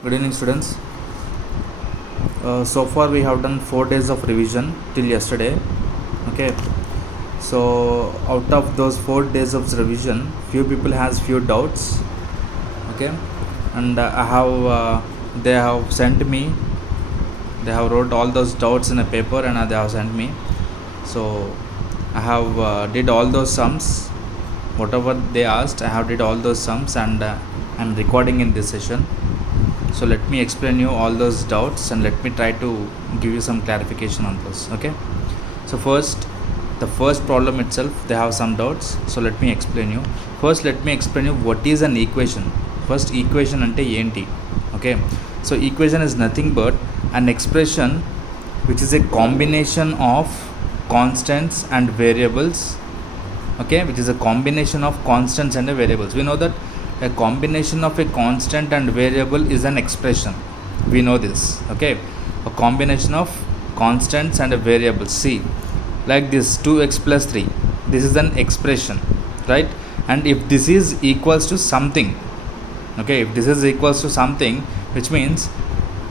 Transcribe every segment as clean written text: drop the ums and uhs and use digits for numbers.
Good evening, students. So far we have done 4 days of revision till yesterday. Okay. So out of those 4 days of revision, few people has few doubts. Okay, and they have sent me. They have wrote all those doubts in a paper and they have sent me. So I have did all those sums. Whatever they asked, I have did all those sums, and I'm recording in this session. So let me explain you all those doubts and let me try to give you some clarification on those. Okay, so the first problem itself, they have some doubts, so let me explain you. First let me explain you what is an equation. First, equation ante enti. Okay, so equation is nothing but an expression which is a combination of constants and variables. Okay, which is a combination of constants and variables. We know that a combination of a constant and variable is an expression. We know this. Okay, a combination of constants and a variable. See, like this 2x plus 3, this is an expression, right? And if this is equals to something, okay, if this is equals to something, which means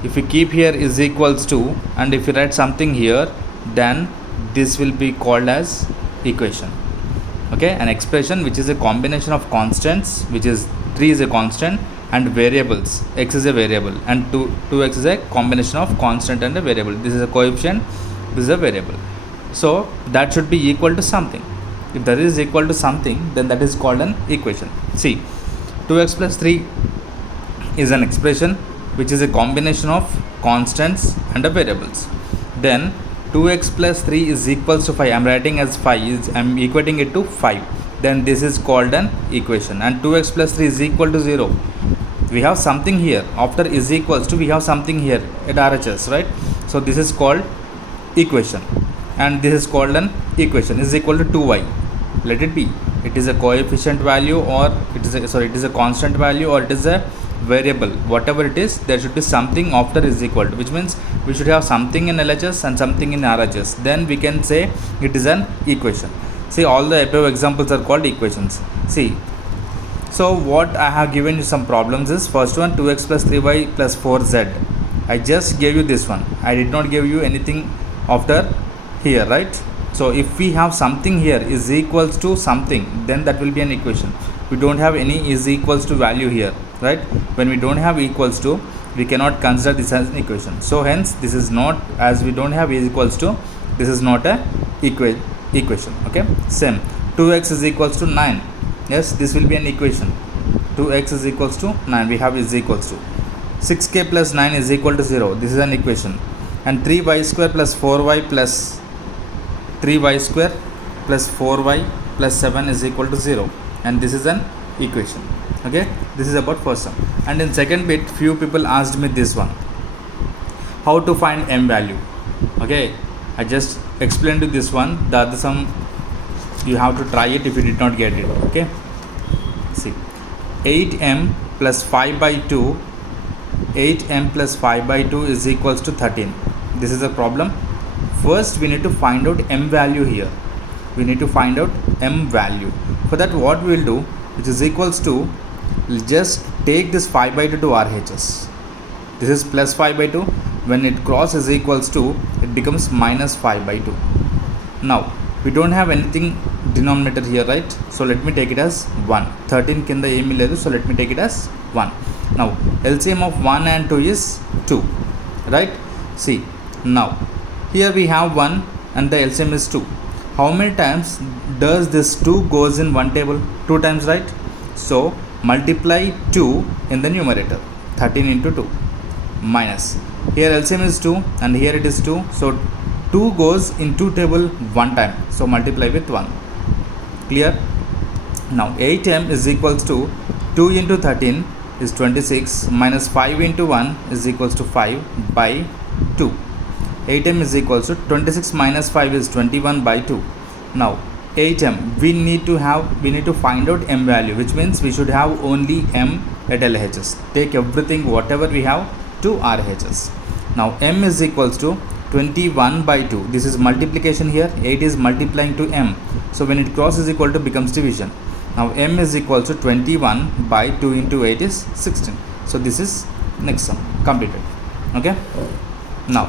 if we keep here is equals to, and if you write something here, then this will be called as equation. Okay, an expression which is a combination of constants, which is 3 is a constant, and variables, x is a variable, and 2x is a combination of constant and a variable. This is a coefficient, this is a variable. So that should be equal to something. If that is equal to something, then that is called an equation. See, 2x plus 3 is an expression which is a combination of constants and a variables. Then 2x plus 3 is equals to 5. I am writing as 5. I am equating it to 5. Then this is called an equation. And 2x plus 3 is equal to 0. We have something here. After is equals to, we have something here at RHS, right? So this is called equation. And this is called an equation. Is equal to 2y. Let it be. It is a coefficient value, or it is a constant value, or it is a variable. Whatever it is, there should be something after is equal to, which means we should have something in LHS and something in RHS. Then we can say it is an equation. See, all the above examples are called equations. See, so what I have given you some problems is, first one, 2x plus 3y plus 4z. I just gave you this one. I did not give you anything after here, right? So if we have something here is equals to something, then that will be an equation. We don't have any is equals to value here, right? When we don't have equals to, we cannot consider this as an equation. So hence this is not, as we don't have is equals to, this is not a equation. Okay, same, 2x is equals to 9. Yes, this will be an equation. 2x is equals to 9. We have is equals to 6k plus 9 is equal to 0. This is an equation. And 3y square plus 4y plus 3y square plus 4y plus 7 is equal to 0. And this is an equation. Okay, this is about first sum. And in second bit, few people asked me this one, how to find m value. Okay, I just explained to this one. The other sum you have to try it if you did not get it. Okay, see, 8m plus 5 by 2, 8m plus 5 by 2 is equals to 13. This is a problem. First we need to find out m value here. We need to find out m value. For that, what we will do, which is equals to, we'll just take this 5 by 2 to RHS. This is plus 5 by 2. When it crosses equals to, it becomes minus 5 by 2. Now we don't have anything denominator here, right? So let me take it as 1. 13 kinda emi ledu, so let me take it as 1. Now LCM of 1 and 2 is 2, right? See, now here we have 1 and the LCM is 2. How many times does this 2 goes in one table? 2 times, right? So multiply 2 in the numerator. 13 into 2 minus, here LCM is 2 and here it is 2. So 2 goes in 2 table one time. So multiply with 1. Clear? Now 8m is equals to 2 into 13 is 26 minus 5 into 1 is equals to 5 by 2. 8m is equals to 26 minus 5 is 21 by 2. Now 8m, we need to find out m value, which means we should have only m at LHS. Take everything whatever we have to RHS. Now m is equals to 21 by 2. This is multiplication here. 8 is multiplying to m. So when it crosses equal to becomes division. Now m is equal to 21 by 2 into 8 is 16. So this is next sum completed. Okay, now,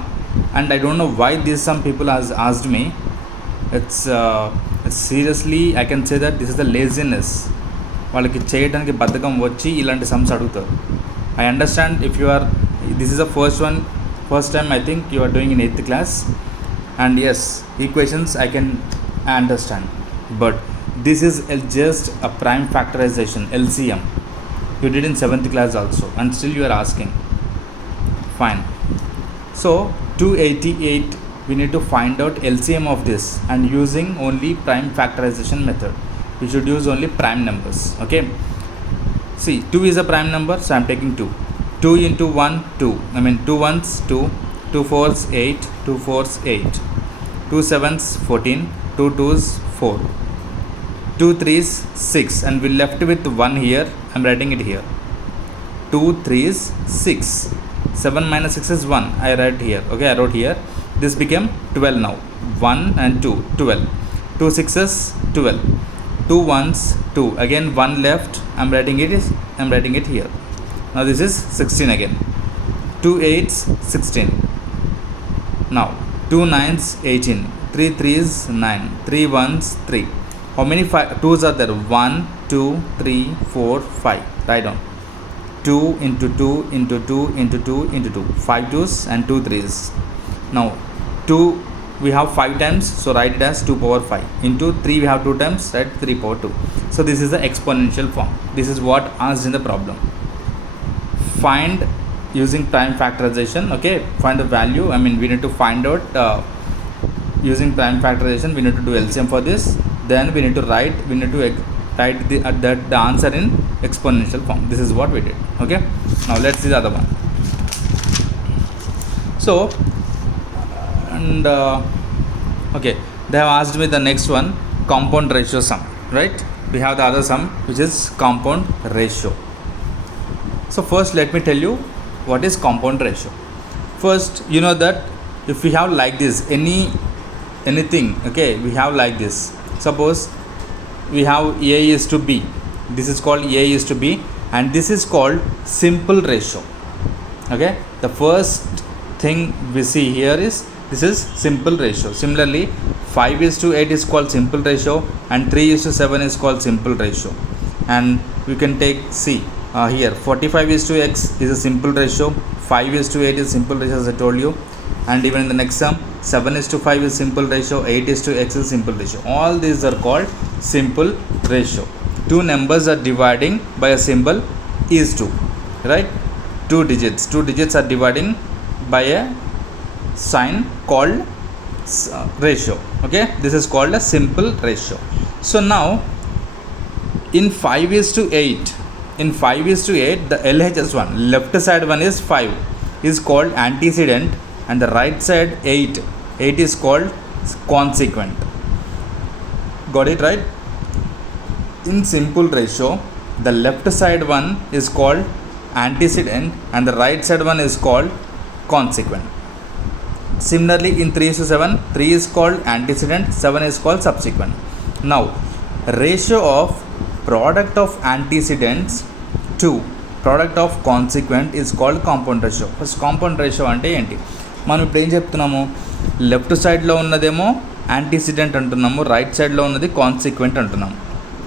and I don't know why this some people has asked me. It's seriously I can say that this is the laziness. వాళ్ళకి చేయడానికి బద్ధకం వచ్చి ఇలాంటి సమ్స్ అడుగుతారు. I understand if you are, this is the first time I think you are doing in 8th class, and yes, equations I can understand, but this is just a prime factorization, LCM. You did in 7th class also, and still you are asking. Fine. So 288, we need to find out LCM of this, and using only prime factorization method. We should use only prime numbers. Okay, see, 2 is a prime number, so I am taking 2. 2 into 1, 2. I mean 2 ones 2, 2 fours 8, 2 fours 8, 2 sevens 14, 2 twos 4, 2 threes 6, and we left with 1 here. I am writing it here. 2 threes 6. 7 minus 6 is 1. I write here. Okay, I wrote here. This became 12 now. 1 and 2, 12. 2 sixes 12. 2 ones 2. Again 1 left. I am writing it here. Now this is 16 again. 2 8s 16. Now 2 9s 18. 3 3s 9. 3 1s 3. How many 2s are there? 1 2 3 4 5. Write down. 2 into 2 into 2 into 2 into 2. 5 2s and 2 3s. Now 2 we have 5 times, so write it as 2 power 5. Into 3 we have 2 times, write 3 power 2. So this is the exponential form. This is what asked in the problem. Find using prime factorization. Okay, find the value. I mean we need to find out using prime factorization. We need to do LCM for this. Then we need to write the answer in exponential form. This is what we did. Okay, now let's see the other one. So, and okay, they have asked me the next one, compound ratio sum, right? We have the other sum, which is compound ratio. So first let me tell you what is compound ratio. First, you know that if we have like this anything, okay, we have like this. Suppose we have A is to B. This is called A is to B, and this is called simple ratio. Okay, the first thing we see here is this is simple ratio. Similarly, 5 is to 8 is called simple ratio, and 3 is to 7 is called simple ratio. And we can take here 45 is to x is a simple ratio, 5 is to 8 is simple ratio, as I told you. And even in the next sum, 7 is to 5 is simple ratio, 8 is to x is simple ratio. All these are called simple ratio. Two numbers are dividing by a symbol is to, right? Two digits are dividing by a sign called ratio. Okay, this is called a simple ratio. So now in 5 is to 8, the LHS one, left side one is 5, is called antecedent, and the right side 8 is called consequent. Got it, right? In simple ratio, the left side one is called antecedent and the right side one is called consequent. Similarly, in 3 is to 7, 3 is called antecedent, 7 is called subsequent. Now, ratio of product of antecedents to product of consequent is called compound ratio. First, compound ratio అంటే ఏంటి? మనం ఇప్పుడు ఏం చెప్తున్నాము, లెఫ్ట్ సైడ్లో ఉన్నదేమో యాంటీసిడెంట్ అంటున్నాము, రైట్ సైడ్లో ఉన్నది కాన్సిక్వెంట్ అంటున్నాము.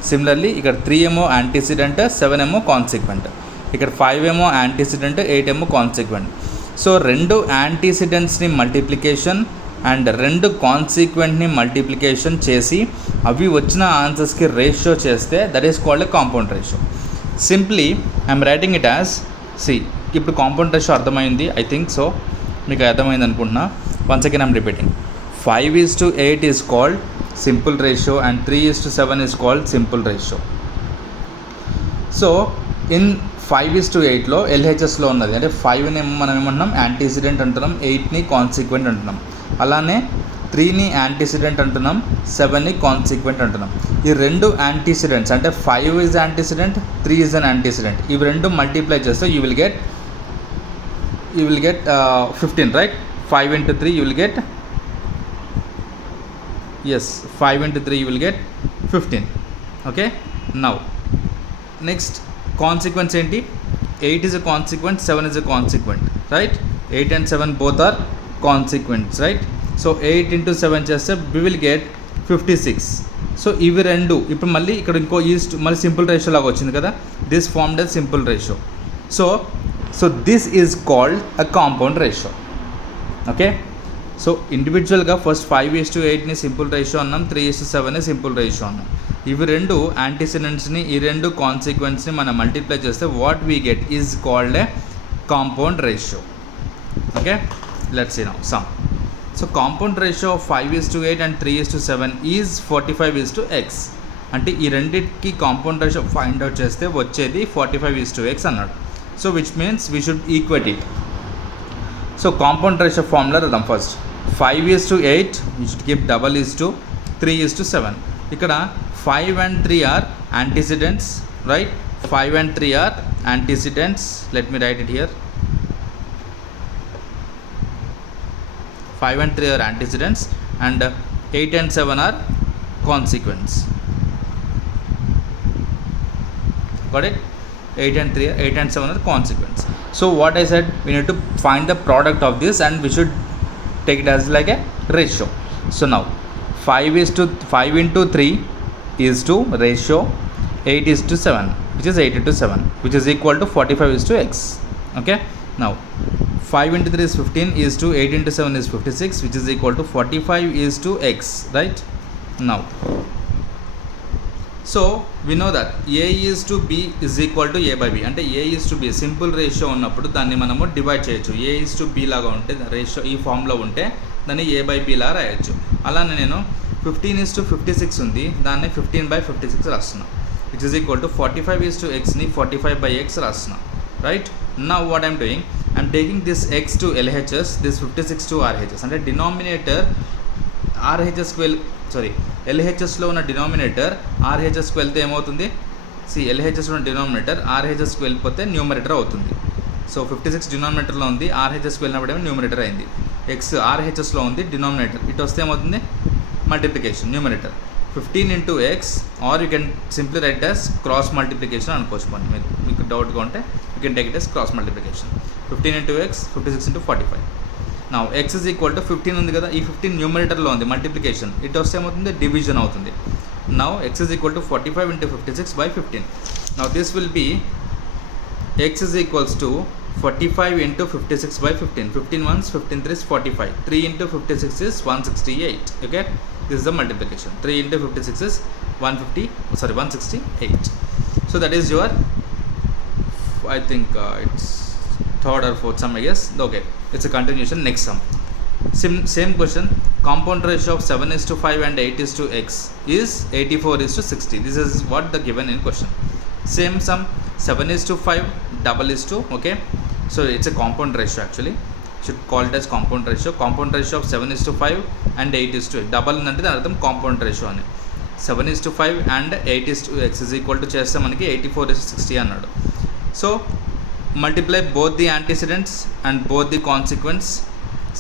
సిమిలర్లీ ఇక్కడ 3 ఏమో యాంటీసిడెంట్, 7 ఏమో కాన్సిక్వెంట్. ఇక్కడ 5 ఏమో యాంటీసిడెంట్, 8 ఏమో కాన్సిక్వెంట్. సో రెండు యాంటీసిడెంట్స్ని మల్టిప్లికేషన్ అండ్ రెండు కాన్సిక్వెంట్ని మల్టిప్లికేషన్ చేసి అవి వచ్చిన ఆన్సర్స్కి రేషియో చేస్తే that is called a compound ratio. Simply I'm writing it as ఇప్పుడు కాంపౌండ్ రేషియో అర్థమైంది, ఐ థింక్ సో, మీకు అర్థమైంది అనుకుంటున్నా. Once again I'm repeating. 5 is to 8 is called simple ratio and 3 is to 7 is called simple ratio. So in 5 is to 8లో ఎల్హెచ్ఎస్లో ఉన్నది అంటే 5ని మనం ఏమంటున్నాం యాంటీసిడెంట్ అంటున్నాం, 8ని కాన్సిక్వెంట్ అంటున్నాం. అలానే 3ని యాంటీసిడెంట్ అంటున్నాం, 7ని కాన్సిక్వెంట్ అంటున్నాం. ఈ రెండు యాంటీసిడెంట్స్ అంటే 5 is antecedent, 3 is an antecedent, ఇవి రెండు మల్టిప్లై చేస్తే you will get 15, right? 5 into 3 you will get 5 into 3 you will get 15. Okay, now next consequence ఏంటి? 8 is a consequent, 7 is a consequent, right? 8 and 7 both are consequents, right? So 8 into 7 చేస్తే we will get 56. సో ఇవి రెండు ఇప్పుడు మళ్ళీ ఇక్కడ ఇంకో ఈస్ట్ మళ్ళీ సింపుల్ రేషియో లాగా వచ్చింది కదా, this formed as simple ratio. So this is called a compound ratio. Okay, so ఇండివిజువల్గా ఫస్ట్ 5:8ని సింపుల్ రేషియో అన్నాం, 3:7ని సింపుల్ రేషియో అన్నాం. ఇవి రెండు యాంటీసిడెంట్స్ని, ఈ రెండు కాన్సిక్వెన్స్ని మనం మల్టిప్లై చేస్తే what we get is called a compound ratio. Okay, let's see now sum. So compound ratio of 5:8 and 3:7 is 45:x. అంటే ఈ రెండింటికి కాంపౌండ్ రేషియో ఫైండ్ అవుట్ చేస్తే వచ్చేది 45:x అన్నాడు. So which means we should equate it. So compound ratio formula రాద్దాం. First 5:8 you should keep double is to 3:7. ఇక్కడ 5 and 3 are antecedents, right? 5 and 3 are antecedents. Let me write it here. 5 and 3 are antecedents and 8 and 7 are consequents. Got it? 8 and 7 are consequents. So what I said, we need to find the product of this and we should take it as like a ratio. So now 5 into 3 is to ratio 8:7, which is 8:7, which is equal to 45:x. Okay, now 5 into 3 is 15 is to 8 into 7 is 56, which is equal to 45:x, right? Now so we know that a is to b is equal to a by b. అంటే a is to b simple ratio ఉన్నప్పుడు దాన్ని మనము డివైడ్ చేయొచ్చు. a is to b లాగా ఉంటే రేషియో ఈ ఫామ్లో ఉంటే దాన్ని a by b లాగా రాయొచ్చు. అలానే నేను 15:56 ఉంది, దాన్ని 15/56 రాస్తున్నా, విచ్ ఈజ్ ఈక్వల్ టు 45:xని 45/x రాస్తున్నా, right? Now what I'm doing, I'm taking this x to LHS, this 56 to RHS. అంటే డినామినేటర్ RHSకి LHSలో ఉన్న డినామినేటర్ RHSకి వెళ్తే ఏమవుతుంది? LHSలో ఉన్న డినామినేటర్ RHSకి వెళ్ళిపోతే న్యూమరేటర్ అవుతుంది. సో 56 డినామినేటర్లో ఉంది, RHSకి వెళ్ళినప్పుడు ఏమో న్యూమరేటర్ అయింది. x RHSలో ఉంది, డినామినేటర్ ఇటు వస్తే ఏమవుతుంది? Multiplication, numerator 15 into x, or you can simply write as cross multiplication అనుకోవచ్చు. మీకు డౌట్గా ఉంటే you can take it as cross multiplication. 15 into x, 56 into 45. Now x is equal to 15 ఉంది కదా, ఈ 15 న్యూమరేటర్లో ఉంది, మల్టిప్లికేషన్ ఇటు వస్తే ఏమవుతుంది? డివిజన్ అవుతుంది. Now x is equal to 45 into 56/15. Now this will be x is equals to 45 into 56/15. 15 ones, 15 3s 45. 3 into 56 is 168. Okay, this is the multiplication. 3 into 56 is 168. So that is your, I think it's third or fourth sum, I guess. Okay, it's a continuation. Next sum, same question. Compound ratio of 7:5 and 8:x is 84:60. This is what the given in question. Same sum, 7:5 double is to, okay, so it's a compound ratio actually, should call it as compound ratio. Compound ratio of 7:5 and 8:8. double అంటే దాని అర్థం compound ratio అని. 7:5 and 8:x is equal to చేస్తే మనకి 84:60 అన్నాడు. So multiply both the antecedents and both the consequence.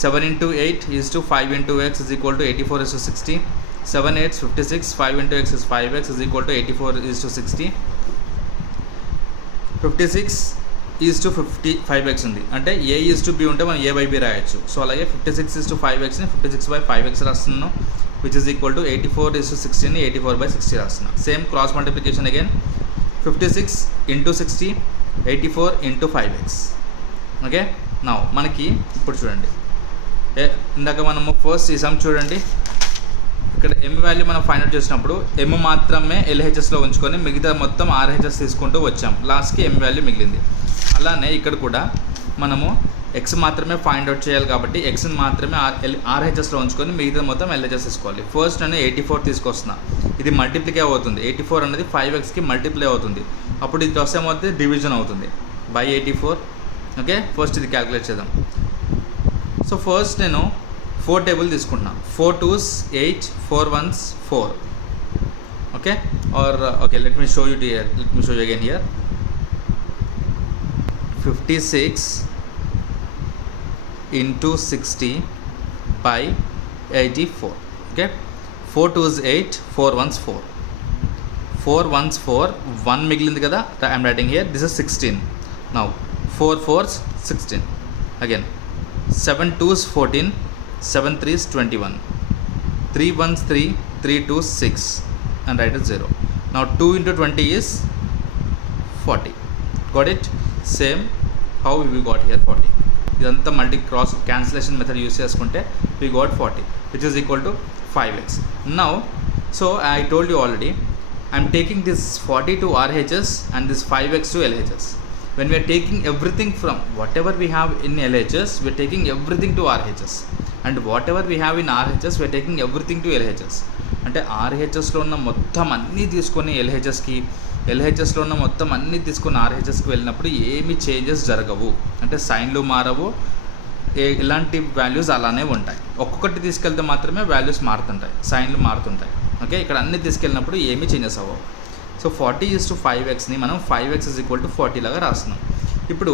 7 into 8 is to 5 into x is equal to 84:60. 7 8 56, 5 into x is 5x is equal to 84:60. 56 is to 55x ఉంది, అంటే a is to b ఉంటే మనం a by b రాయొచ్చు. సో అలాగే 56 is to 5xని 56/5x రాస్తున్నాను, which is equal to 84:60ని 84/60 రాస్తున్నాను. Same cross multiplication again, 56 into 60, 84 into 5x. Okay, now మనకి ఇప్పుడు చూడండి, ఇందాక మనము ఫస్ట్ ఈ సమ్ చూడండి, ఇక్కడ m వాల్యూ మనం ఫైండ్ అవుట్ చేసినప్పుడు m మాత్రమే LHSలో ఉంచుకొని మిగతా మొత్తం RHS తీసుకుంటూ వచ్చాం, లాస్ట్కి m వాల్యూ మిగిలింది. అలానే ఇక్కడ కూడా మనము x మాత్రమే ఫైండ్ అవుట్ చేయాలి కాబట్టి xని మాత్రమే RHSలో ఉంచుకొని మిగతా మొత్తం LHS తీసుకోవాలి. ఫస్ట్ నేను 84 తీసుకొస్తున్నా, ఇది మల్టిప్లికే అవుతుంది. 84 అనేది 5xకి మల్టిప్లై అవుతుంది, అప్పుడు ఇది వస్తే మొత్తం డివిజన్ అవుతుంది బై 84. ఓకే, ఫస్ట్ ఇది క్యాలిక్యులేట్ చేద్దాం. సో ఫస్ట్ నేను 4 టేబుల్ తీసుకుంటున్నా. 4 2s 8, 4 1s 4. Okay, are okay, let me show you again here. 56 into 60 by 84. Okay, 4 2s 8, 4 1s 4. 4 1s 4, 1 మిగిలింది కదా, I'm writing here, this is 16. Now 4 4s 16, again 7 2s 14, 7 3s 21, 3 1s 3, 3 2s 6, and write it 0. Now 2 into 20 is 40. Got it? Same how we got here 40. ఇదంతా multi cross cancellation method use చేసుకుంటే we got 40, which is equal to 5x. Now, so I told you already, I am taking this 40 to RHS and this 5x to LHS. When we are taking everything from whatever we have in LHS, we are taking everything to RHS, and whatever we have in RHS, we are taking everything to LHS. అంటే ఆర్హెచ్ఎస్లో ఉన్న మొత్తం అన్నీ తీసుకొని ఎల్హెచ్ఎస్కి, ఎల్హెచ్ఎస్లో ఉన్న మొత్తం అన్నీ తీసుకొని ఆర్హెచ్ఎస్కి వెళ్ళినప్పుడు ఏమి చేంజెస్ జరగవు, అంటే సైన్లు మారవు, ఇలాంటి వాల్యూస్ అలానే ఉంటాయి. ఒక్కొక్కటి తీసుకెళ్తే మాత్రమే వాల్యూస్ మారుతుంటాయి, సైన్లు మారుతుంటాయి. ఓకే, ఇక్కడ అన్నీ తీసుకెళ్ళినప్పుడు ఏమీ చేంజెస్ అవ్వవు. సో 40:5xని మనం 5x = 40 లాగా రాస్తున్నాం. ఇప్పుడు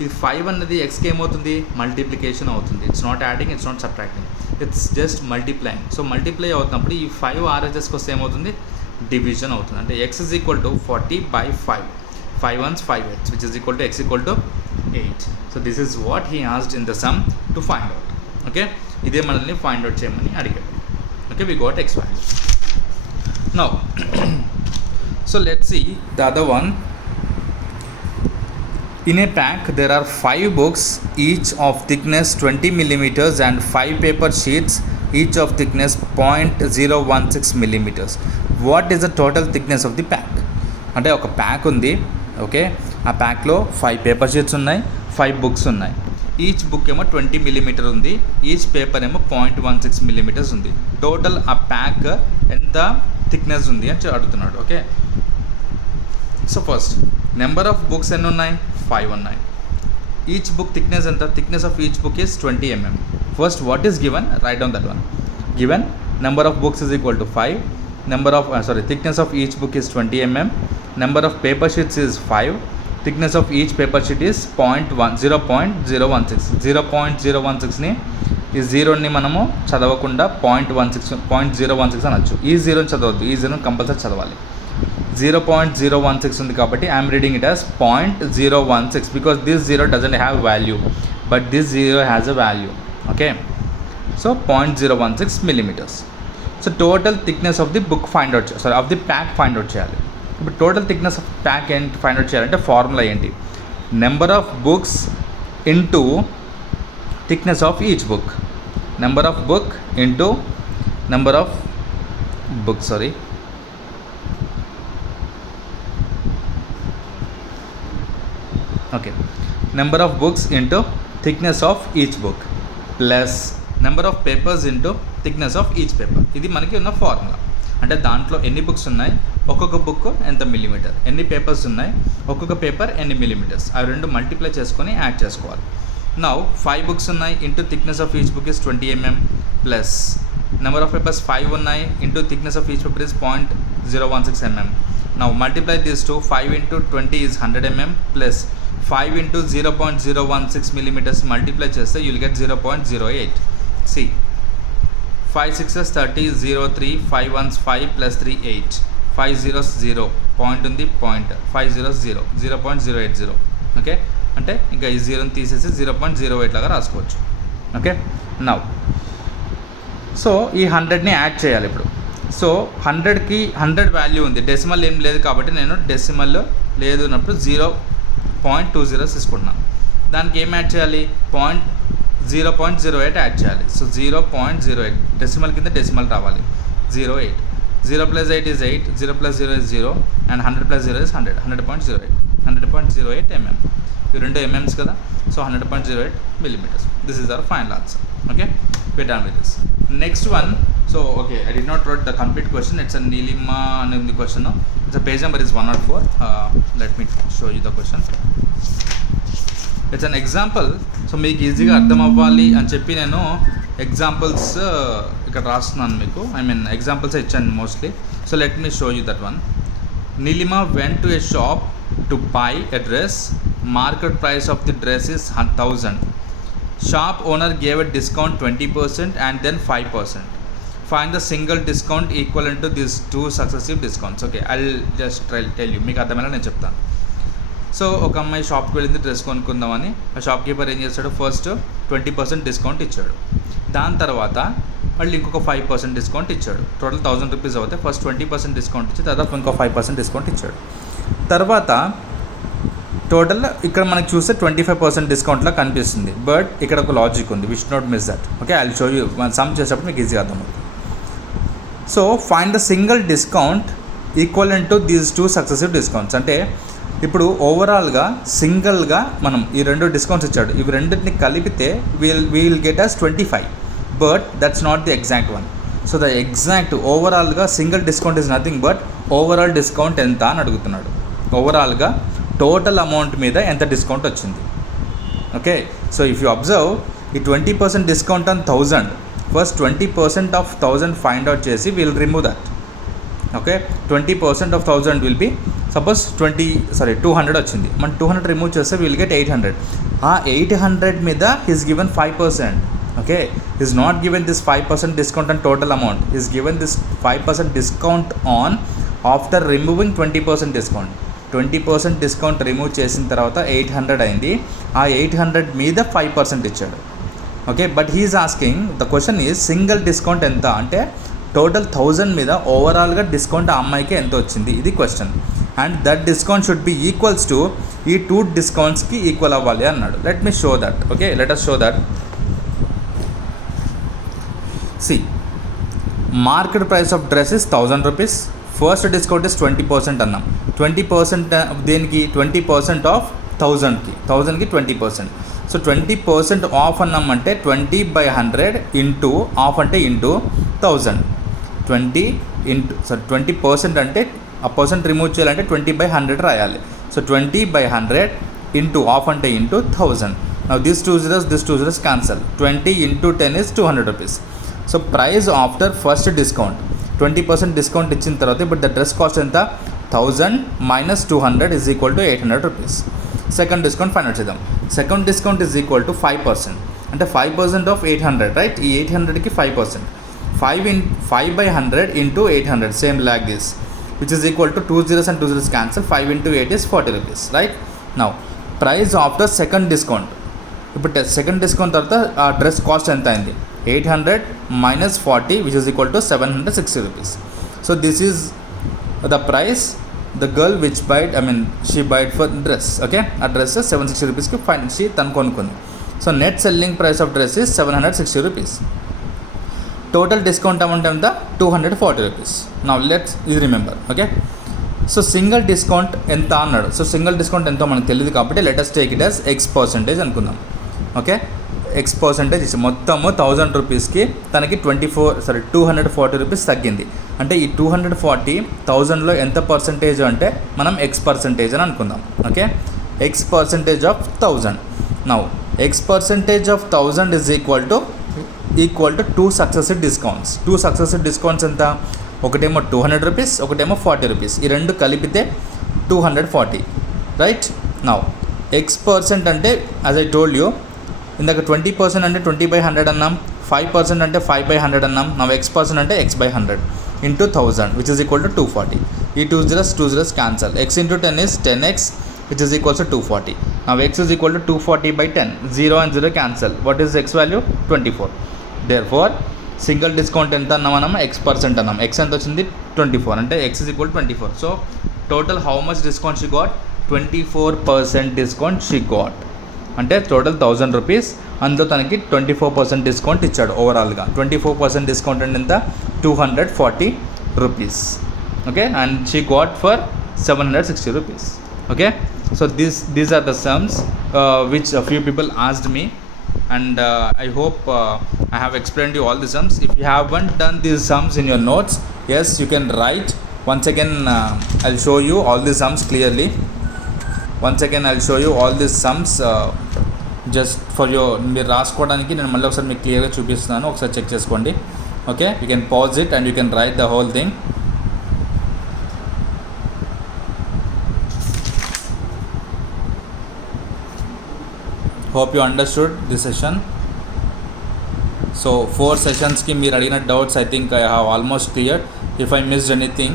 ఇది 5 అన్నది ఎక్స్కి ఏమవుతుంది, మల్టిప్లికేషన్ అవుతుంది. It's not adding, it's not subtracting, it's just multiplying. So multiply అవుతున్నప్పుడు ఈ 5 RHSకి వస్తే ఏమవుతుంది, డివిజన్ అవుతుంది. అంటే x = 40/5, 5 1s 5x, which is equal to x = 8. So this is what he asked in the sum to find out. Okay, ఇదే మనల్ని find out చేయమని అడిగాడు. Okay, we got x value. Now so let's see the other one. In a pack there are 5 books, each of thickness 20 millimeters, and 5 paper sheets, each of thickness 0.016 millimeters. What is the total thickness of the pack? అంటే ఒక ప్యాక్ ఉంది. ఓకే, ఆ ప్యాక్లో 5 paper sheets ఉన్నాయి, 5 బుక్స్ ఉన్నాయి. Each book ఏమో 20 millimeter ఉంది, each paper ఏమో 0.16 millimeters ఉంది. టోటల్ ఆ ప్యాక్ ఎంత థిక్నెస్ ఉంది అని అడుగుతున్నాడు. Okay, so first number of books ఎన్ని ఉన్నాయి, 5 ఉన్నాయి. ఈచ్ బుక్ థిక్నెస్ ఎంత, thickness of each book is 20 mm. First what is given, right down that one. Given number of books is equal to 5, thickness of each book is 20 mm, number of paper sheets is 5, thickness of each paper sheet is 0.016. 0.016ని ఈ జీరోని మనము చదవకుండా 0.16 అనొచ్చు. ఈ జీరోని చదవద్దు, ఈ జీరోని కంపల్సరీ చదవాలి. 0.016 ఉంది కాబట్టి I'm reading it as 0.016 because this zero doesn't have value, but this zero has a value. Okay, so 0.016 millimeters. So total thickness of the book find out, of the pack find out చేయాలి. ఇప్పుడు total thickness of pack ఏంటి find out చేయాలంటే ఫార్ములా ఏంటి, number of books into thickness of each book. Number of book into number of book, okay, number of books into thickness of each book plus number of papers into thickness of each paper. ఇది మనకి ఉన్న ఫార్ములా. అంటే దాంట్లో ఎన్ని బుక్స్ ఉన్నాయి, ఒక్కొక్క బుక్ ఎంత మిల్లీమీటర్, ఎన్ని పేపర్స్ ఉన్నాయి, ఒక్కొక్క పేపర్ ఎన్ని మిల్లీమీటర్స్, అవి రెండు మల్టిప్లై చేసుకొని యాడ్ చేసుకోవాలి. నౌ 5 books ఉన్నాయి, into thickness of each book is 20 mm, plus number of papers 5 ఉన్నాయి, into thickness of each paper is 0.016 mm. Now multiply this to 5 into 20 is 100 mm, ప్లస్ 5 into 0.016 millimeters మల్టిప్లై చేస్తే you'll get 0.08. See, 5 6s 30, 0 3, 5 1s 5 plus 3 8, 5 zeros 0, పాయింట్ ఉంది, పాయింట్ 5 zeros 0, 0.080. ఓకే, అంటే ఇంకా ఈ జీరోని తీసేసి 0.08 లాగా రాసుకోవచ్చు. ఓకే, నౌ సో ఈ 100ని యాడ్ చేయాలి ఇప్పుడు. సో 100కి 100 వాల్యూ ఉంది, డెసిమల్ ఏం లేదు కాబట్టి నేను డెసిమల్ లేదు అన్నప్పుడు 0.20 తీసుకుంటున్నాను. దానికి ఏం యాడ్ చేయాలి, 0.08 యాడ్ చేయాలి. సో 0.08 డెసిమల్ కింద డెసిమల్ రావాలి, 08. 0 plus 8 is 8, 0 plus 0 is 0, and 100 plus 0 is 100, 100.08, 100.08 mm. ఇవి రెండు mm కదా, సో 100.08 millimeters. This is our final answer. Okay, we're done with this. Next one, so okay, I did not write the complete question. It's a Nilima and the question. The page number is 104. Let me show you the question. It's an example. So మీకు ఈజీగా అర్థం అవ్వాలి అని చెప్పి నేను ఎగ్జాంపుల్స్ ఇక్కడ రాస్తున్నాను మీకు. ఎగ్జాంపుల్స్ ఇచ్చాను mostly. So let me show you that one. Nilima went to a shop to buy a dress. Market price of the dress is 1000. Shop owner gave a discount 20% and then 5%. Find the single discount equivalent to these two successive discounts. Okay, I'll just tell you. మీకు అర్థమైనా నేను చెప్తాను. సో ఒక అమ్మాయి షాప్కి వెళ్ళింది డ్రెస్ కొనుక్కుందామని. ఆ షాప్ కీపర్ ఏం చేస్తాడు, ఫస్ట్ 20% డిస్కౌంట్ ఇచ్చాడు. దాని తర్వాత మళ్ళీ ఇంకొక 5% డిస్కౌంట్ ఇచ్చాడు. టోటల్ 1000 రూపీస్ అవుతాయి. ఫస్ట్ 20% డిస్కౌంట్ ఇచ్చి తర్వాత ఇంకో 5% డిస్కౌంట్ ఇచ్చాడు. తర్వాత టోటల్ ఇక్కడ మనకి చూస్తే 25% డిస్కౌంట్లా కనిపిస్తుంది. బట్ ఇక్కడ ఒక లాజిక్ ఉంది, which not miss that. Okay, I will show you some చేసేటప్పుడు మీకు ఈజీగా అర్థమవుతుంది. So find the single discount equivalent to these 2 successive discounts. అంటే ఇప్పుడు ఓవరాల్గా సింగిల్గా మనం ఈ 2 డిస్కౌంట్స్ ఇచ్చాడు, ఇవి రెండింటిని కలిపితే will get us 25. But that's not the exact one. So the exact ఓవరాల్గా single discount is nothing but overall discount ఎంత అని అడుగుతున్నాడు. ఓవరాల్గా టోటల్ అమౌంట్ మీద ఎంత డిస్కౌంట్ వచ్చింది. Okay, so if you observe ఈ 20% discount on 1000, first 20% off 1000 find out చేసి will remove that. Okay, 20% off 1000 will be suppose 200 వచ్చింది. మనం 200 రిమూవ్ చేస్తే విల్ గెట్ 800. ఆ 800 మీద is given 5%. Okay, is not given this 5% discount on total amount, is given this 5% discount on after removing 20% discount. 20% discount remove చేసిన తర్వాత 800 అయింది. ఆ 800 మీద 5% ఇచ్చాడు. Okay, but he's asking, the question is single discount ఎంత అంటే టోటల్ 1000 మీద ఓవరాల్గా డిస్కౌంట్ ఆ అమ్మాయికి ఎంత వచ్చింది, ఇది question. And that discount should be equals to ఈ 2 డిస్కౌంట్స్కి ఈక్వల్ అవ్వాలి అన్నాడు. Let me show that. Okay, let us show that. See, market price of dress is 1000 rupees. First discount is 20% అన్నాం. 20% దేనికి, 20% ఆఫ్ 1000కి 1000కి 20%. సో 20% ఆఫ్ అన్నామంటే 20/100 into off అంటే ఇంటూ 1000. 20% అంటే ఆ పర్సెంట్ రిమూవ్ చేయాలంటే 20/100 రాయాలి. సో 20/100 ఇంటూ ఆఫ్ అంటే into 1000. Now this 2 zeros cancel. 20 into 10 is 200 rupees. So price after first discount 20% డిస్కౌంట్ ఇచ్చిన తర్వాత ఇప్పుడు ద డ్రెస్ కాస్ట్ ఎంత, 1000 minus 200 is equal to 800 rupees. Second discount find out చేద్దాం. Second discount is equal to 5%. అంటే 5% off 800, right? ఈ 800కి 5%. 5/100 into 800, same like this, which is equal to 2 zeros and 2 zeros cancel. 5 into 8 is 40 rupees, right? Now price after second discount. ఇప్పుడు second discount తర్వాత ఆ dress cost ఎంత అయింది, 800 minus 40, which is equal to 760 rupees. So this is the price the girl which bought, she bought for dress. Okay, ఆ dress 760 రూపీస్కి తను కొనుక్కుంది. So net selling price of dress is 760 rupees. Total discount amount ఎంత, 240 rupees. Now let's ఇది remember. Okay, so single discount ఎంత అన్నాడు. So single discount ఎంతో మనకు తెలియదు కాబట్టి let us take it as X% అనుకుందాం. ఓకే, X% ఇచ్చి మొత్తము 1000 రూపీస్కి తనకి 240 రూపీస్ తగ్గింది. అంటే ఈ 240 1000లో ఎంత పర్సంటేజ్ అంటే మనం X% అని అనుకుందాం. Okay, X% of 1000. Now X% of 1000 is equal to 2 successive discounts. 2 successive discounts ఎంత, ఒకటేమో 200 రూపీస్, ఒకటేమో 40 రూపీస్. ఈ రెండు కలిపితే 240, రైట్? నౌ X% అంటే యాజ్ ఐ టోల్డ్ యూ ఇందాక 20% అంటే 20/100 అన్నాం, 5% అంటే 5/100 అన్నాం. నా X% అంటే X/100 into 1000, which is equal to 240. ఈ 2 zeros cancel. X into 10 is 10x, which is equals to 240. Now X is equal to 240/10. 0 and 0 cancel. What is X value? 24. Therefore single discount ఎంత అన్నా మనం X% అన్నాం. X ఎంత వచ్చింది, 24. అంటే X is equal to 24. So total how much discount she got, 24% discount she got. అంటే టోటల్ 1000 రూపీస్, అందులో తనకి 24% డిస్కౌంట్ ఇచ్చాడు. ఓవరాల్గా 24% డిస్కౌంట్ అంటే ఎంత, 240 rupees. Okay, and she got for 760 rupees. Okay, so these are the sums which a few people asked me, and I hope I have explained you all the sums. If you haven't done these sums in your notes, yes, you can write. Once again I'll show you all the sums clearly. Once again I'll show you all these sums just for your మీరు రాసుకోవడానికి నేను మళ్ళీ ఒకసారి మీకు క్లియర్గా చూపిస్తున్నాను, ఒకసారి చెక్ చేసుకోండి. Okay, you can pause it and you can write the whole thing. Hope you understood this session. So 4 sessions की మీరు అడిగిన doubts I think I have almost cleared. If I missed anything,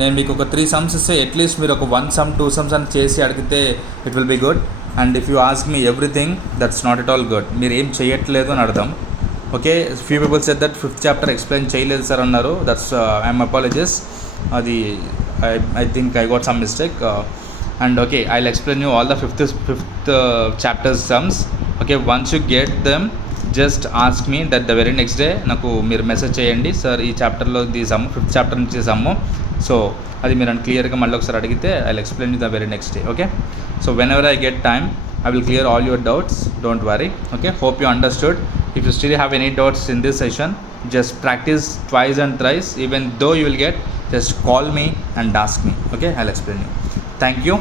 నేను మీకు ఒక 3 సమ్స్ ఇస్తే అట్లీస్ట్ మీరు ఒక 1 సమ్ 2 సమ్స్ అని చేసి అడిగితే it will be good. And if you ask me everything that's not at all good. మీరు ఏం చేయట్లేదు అని అర్థం. Okay, few people said that 5th chapter explain చేయలేదు సార్ అన్నారు. That's I'm apologies. అది I think I got some mistake. And okay, I will explain you all the fifth chapters sums. Okay, once you get them just ask me that the very next day నాకు మీరు మెసేజ్ చేయండి, సార్ ఈ చాప్టర్లో the some 5th chapter నుంచి sum. So అది మీరు క్లియర్గా మళ్ళీ ఒకసారి అడిగితే I will explain you the very next day. Okay, so when ever I get time I will clear all your doubts, don't worry. Okay, hope you understood. If you still have any doubts in this session, just practice twice and thrice. Even though you will get, just call me and ask me. Okay, I'll explain you. Thank you.